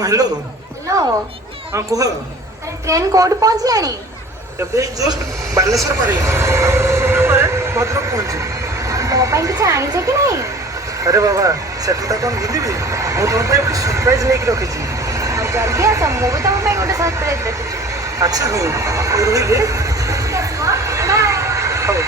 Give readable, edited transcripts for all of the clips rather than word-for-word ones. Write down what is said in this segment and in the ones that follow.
हाँ hello. Hello. हाँ कुह। अरे ट्रेन कोड पहुंचलानी? ଏବେ ଜଷ୍ଟ ବାଲେଶ୍ୱର ପରେ ଭଦ୍ରକ ପହଞ୍ଚି। ମୋ ପାଇଁ କିଛି ଆଣିଛ କି ନାହିଁ? ଆରେ ବାବା ସେଠୁ ତ କଣ ଭୁଲିବି, ମୁଁ ତୁମ ପାଇଁ ଗୋଟେ ସରପ୍ରାଇଜ ନେଇକି ରଖିଛି। ଆଉ ଜଲ୍ଦି ଆସ, ମୁଁ ବି ତମ ପାଇଁ ଗୋଟେ ସରପ୍ରାଇଜ ରଖିଛି। ଆଚ୍ଛା ହଉ, ମୁଁ ରହିଲି। ହଉ।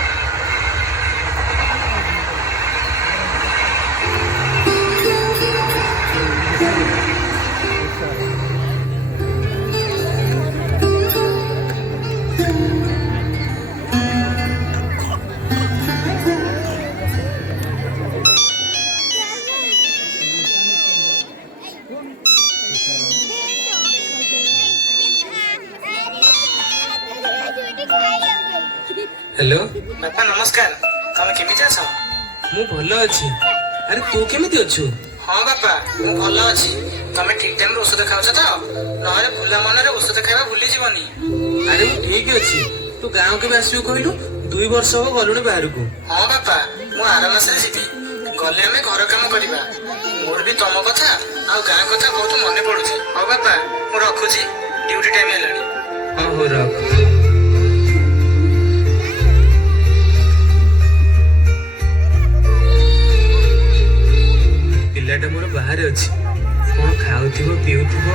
हेलो बापा नमस्कार, तमे केमिति अछ? मु भल अछि। अरे तू केमिति अछु? हाँ बापा मु भल अछि। तमे ठीक टाइम रे औषध खाउछ त? नहले भुला मन रे औषध खाइबा भूली जीवनी। अरे मु ठीक अछि। तू गांव के आसियो कहलु? 2 वर्ष हो गलुनी बाहर को। हाँ बापा मु आर मास रे जीवी। गले हमें घर काम करिबा। मोर भी तम कथा आ गां कथा बहुत मने पडुछि। हो बापा मु रखुछि, ड्यूटी टाइम हेलानी। हां हो रख। पिलाटा मोर बाहर अछि, कौन खाउथिबो पिउथिबो।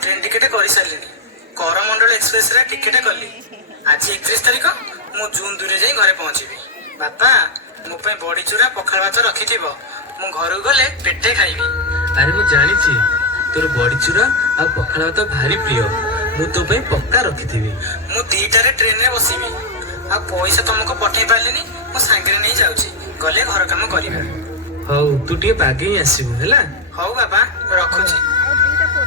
ट्रेन टिकेट कर सारे करमंडल एक्सप्रेस रे टिकेट कली। आज 31 तारीख मु जून 2 रे जाई घरे पहुंचीबी। बापा मो पे बड़ी चूरा पखाल भात रखिथिबो, मु घर गले पेटे खाइबी। अरे मु जानी छी तोर बड़ी चूरा आ पखाल भात भारी प्रिय। मु तो पे पक्का रखिथिबी। मु 2टा रे ट्रेन रे बसीबी। आ पैसा तुमको पठै पालिनी, मु सांगरे नहीं जाउची, गले घर काम करिबा। हौ तू टिके बागे आसीबु हैला। हौ बाबा रखुची।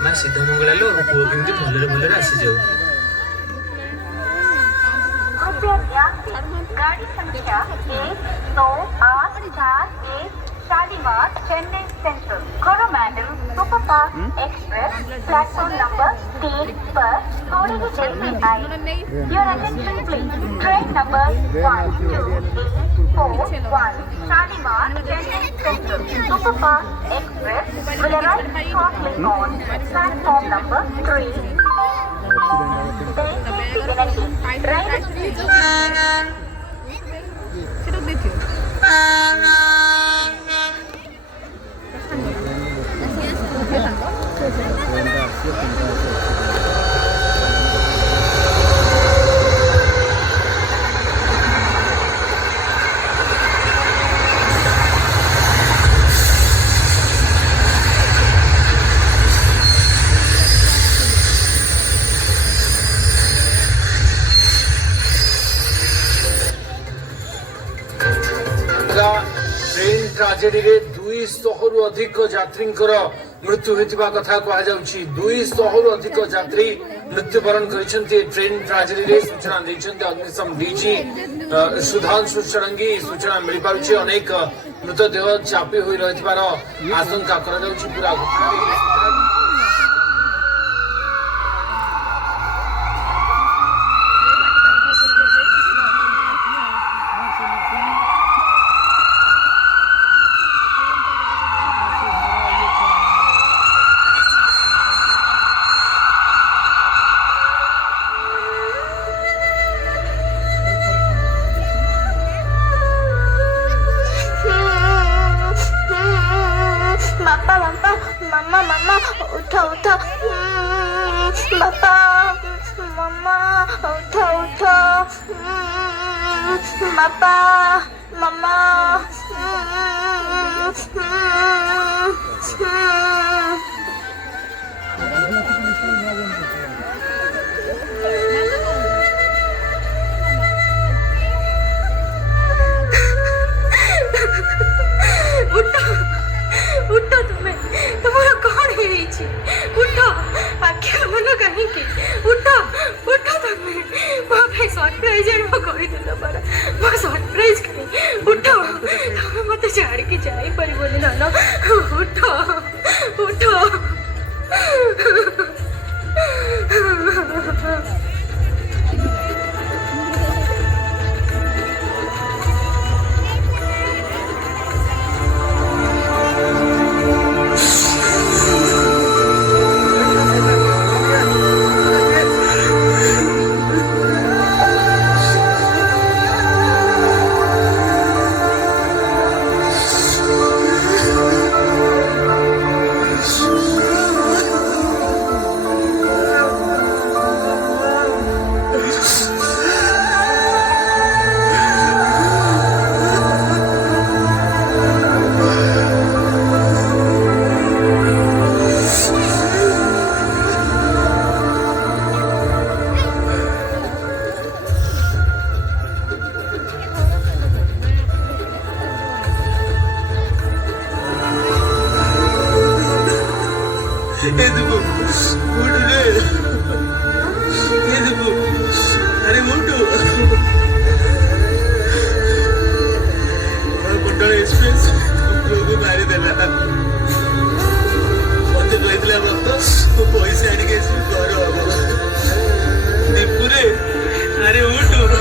मां सिद्ध मंगला लो पुओ केमती भलरे भलरे आसी जाऊ। कृपया ध्यान दें, गाड़ी संख्या 19841 Shalimar Chennai Central Coromandel superfast express platform number 3 पर थोड़ी ही देर में आई। Your attention please. Train number 12841 Shalimar Chennai Central superfast express will arrive shortly on platform number 3. दयచేసి వినండి, రైలు ट्रेन ट्राजेडी रे 200 रु अधिक यात्री मृत्यु होता कथा कहुच्छी। 200 रु अधिक यात्री मृत्युवरण कर ट्रेन ट्राजेडी रे सूचना देते अग्निशम डीजी सुधांशु षडंगी। सूचना मिल पार्टी अनेक मृतदेह चापी हो रही आशंका पूरा घटना। मामा उठो उठो, बापा मामा उठो उठो, बापा मामा। सरप्राइज କହିଦେଲ ପରା ମୋ ସରପ୍ରାଇଜ କାଇଁ ଉଠ ତମେ ମତେ ଛାଡ଼ିକି ଯାଇପାରିବନି ଧନ ଉଠ ଉଠ अरे उठो कोरमंडल एक्सप्रेस लोगों मारी देला मत कहला मत पैसा आनिक घर हम दीपुरे